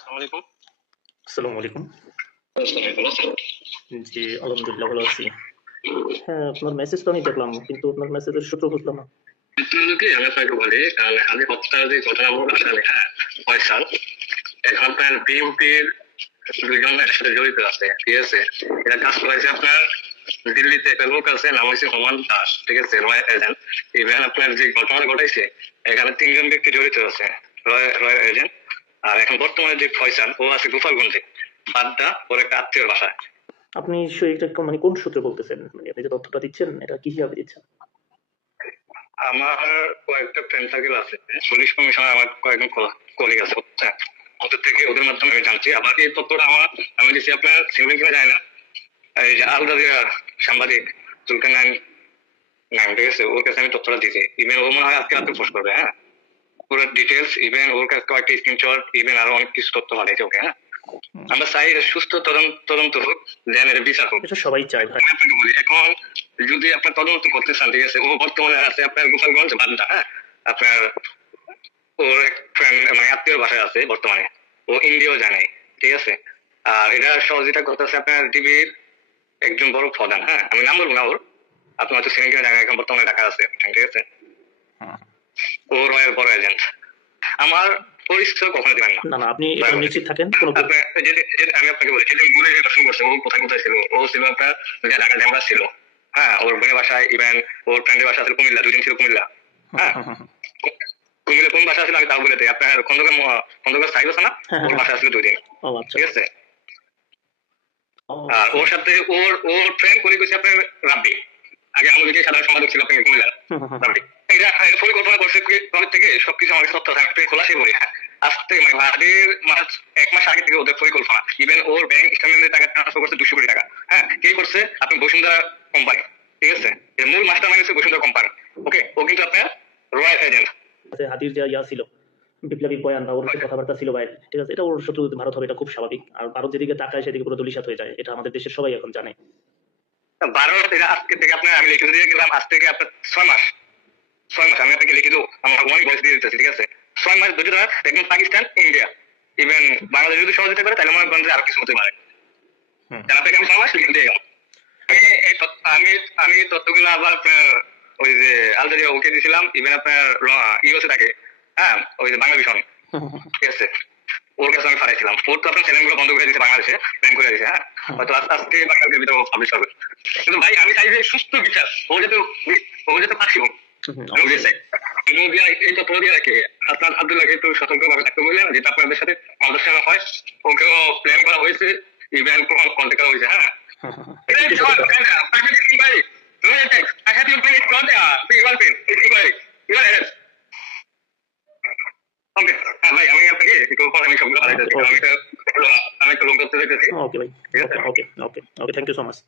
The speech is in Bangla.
আসসালামু আলাইকুম। আসসালামু আলাইকুম। ভালো আছেন? জি, আলহামদুলিল্লাহ ভালো আছি। হ্যাঁ, আপনার মেসেজ তো আমি দেখলাম, কিন্তু আপনার মেসেজের সূত্র বুঝলাম না। হলো কি আমি আপনাকে বলি, কারণ আমি হত্যার যে ঘটনাগুলো আসলে ফয়সাল এখন আপনার বিএনপির দুইজন এর সাথে জড়িত আছে, ঠিক আছে? এটা কাজ করেছে আপনার দিল্লিতে একটা লোক আছে, নাম হচ্ছে হুমান দাস, ঠিক আছে, রয় এজেন্ট। ইভেন আপনার যে ঘটনা ঘটাইছে এখানে তিনজন ব্যক্তি জড়িত আছে, রয় এজেন্ট। আর এখন বর্তমানে যে ফয়সাল ও আছে গোপালগঞ্জে, বাড্ডা ওর একটা আত্মীয়র বাসায়। আপনি এটা মানে কোন সূত্রে বলতেছেন? মানে আপনি যে তথ্যটা দিচ্ছেন, এটা কি হিসাবে দিচ্ছেন? আমার কয়েকটা ফ্রেন্ড সার্কেল আছে, পুলিশ কমিশনার আমার কয়েকজন কলিগ আছে, বুঝছেন? ওদের থেকে ওদের মাধ্যমে আমি জানছি। আবার এই তথ্যটা আমি দিচ্ছি আপনার সিভিল কিনা যায় না, এই যে আল জাজিরার সাংবাদিক জুলকার নাইন, ঠিক আছে, ওর কাছে আমি তথ্যটা দিচ্ছি। ইভেন ও মনে হয় আজকে রাতে পোস্ট করবে, হ্যাঁ, পুরো ডিটেলস। ইভেন ওর কাছে কয়েকটা স্ক্রিনশট, ইভেন আরো অনেক কিছু তথ্য পাঠাইছে ওকে, হ্যাঁ। আমরা চাই এটা সুস্থ তদন্ত হোক, দেন এটা বিচার হোক। এটা সবাই চায় ভাই। আমি আপনাকে বলি, এখন যদি আপনার তদন্ত করতে চান, ঠিক আছে, ও বর্তমানে আছে আপনার গোপালগঞ্জ বাড্ডা, হ্যাঁ। আপনার ওর এক ফ্রেন্ড মানে আত্মীয় বাসায় আছে বর্তমানে, ও ইন্ডিয়াও জানে, ঠিক আছে। আর এটা সহযোগিতা করতেছে আপনার ডিবির একজন বড় প্রধান, হ্যাঁ, আমি নাম বলবো না ওর, আপনি হয়তো সিনেন কিনা জায়গায় এখন বর্তমানে ঢাকা আছে, ঠিক আছে। ও রয়ের বড় এজেন্ট। আমার পরিচয় কখনো দিবেন না। না, না, আপনি এটা নিশ্চিত থাকেন। আমি আপনাকে বলি, যেদিন ঘুরে দর্শন করছে, ও কোথায় কোথায় ছিল? ও ছিল আপনার ঢাকা ড্যামরা ছিল, হ্যাঁ। ওর বোনের বাসায়, ইভেন ওর ফ্রেন্ডের বাসা ছিল কুমিল্লা, 2 দিন ছিল কুমিল্লা, হ্যাঁ। কুমিল্লা কোন বাসা ছিল আমি তাও বলে দিই, আপনার খন্দকার সাইড আছে না, ওর বাসা ছিল 2 দিন, ঠিক আছে। আর ওর সাথে ওর ফ্রেন্ড কোনি কইছে আপনার রাব্বি, আগে আমাদের যে সাধারণ সম্পাদক ছিল আপনার কুমিল্লা, রাব্বি। এটা পরিকল্পনা করছে থেকে সবকিছু আমার তথ্য থাকবে, খোলাসই বলি, হ্যাঁ। আজকে মানে ভাড়ির মাস 1 মাস আগে থেকে ওদের পরিকল্পনা। ইভেন ওর ব্যাংক স্টেটমেন্টে টাকা ট্রান্সফার করছে 200 কোটি টাকা, হ্যাঁ। কে করছে? আপনি বসুন্ধরা কোম্পানি, ঠিক আছে। এর মূল মাস্টার মাইন্ড হচ্ছে বসুন্ধরা কোম্পানি, ওকে। ও কিন্তু আপনার রয়্যাল এজেন্ট। হাদির যে ছিল বিপ্লবী বয়ান বা ওর যে কথাবার্তা ছিল ভাই, ঠিক আছে, এটা ওর শত্রু ভারত হবে, এটা খুব স্বাভাবিক। আর ভারত যেদিকে তাকায় সেদিকে পুরো দলিশাত হয়ে যায়, এটা আমাদের দেশের সবাই এখন জানে। ভারত এটা আজকে থেকে আপনার আমি লিখে দিয়ে গেলাম, আজ থেকে আপনার 6 মাস আমি আপনাকে লিখে দেবো, আমার ওয়ান ভয়েস দিয়ে দিতেছি, ঠিক আছে। 6 মাস ধরে দেখবেন পাকিস্তান, ইন্ডিয়া, ইভেন বাংলাদেশ যদি সহযোগিতা করে, তাহলে মনে করেন যে আরো কিছু হতে পারে। আপনাকে আমি 6 মাস লিখে দিয়ে গেলাম। আমি তথ্যগুলো আবার আপনার ওই যে আলজারিয়া ওকে দিয়েছিলাম, ইভেন আপনার ইউএসএ থাকে, হ্যাঁ, ওই যে বাংলা ভীষণ, ঠিক আছে, ওর কাছে আমি পাঠাইছিলাম। ওর তো আপনার চ্যানেলগুলো বন্ধ করে দিতে বাংলাদেশে, ব্যান করে দিয়েছে, হ্যাঁ। হয়তো আজকে বা কালকের ভিতরে পাবলিশ হবে। কিন্তু ভাই আমি চাই যে সুস্থ বিচার, ও যাতে ফাঁসি হোক। এই তথ্য দিয়ে রাখে হাসান আব্দুল্লাহকে একটু সতর্কভাবে থাকতে বললেন, যেটা আপনাদের সাথে আলোচনা হয়, ওকেও প্ল্যান করা হয়েছে, ইভেন কন্ট্যাক্ট করা হয়েছে, হ্যাঁ। ওকে, হ্যাঁ ভাই, আমি আপনাকে একটু পরে আমি সবগুলো পাঠাইতেছি। আমি একটা লোক ধরতে যেতেছি। ওকে ভাই, ওকে, ওকে, ওকে, ওকে, থ্যাংক ইউ সো মাচ।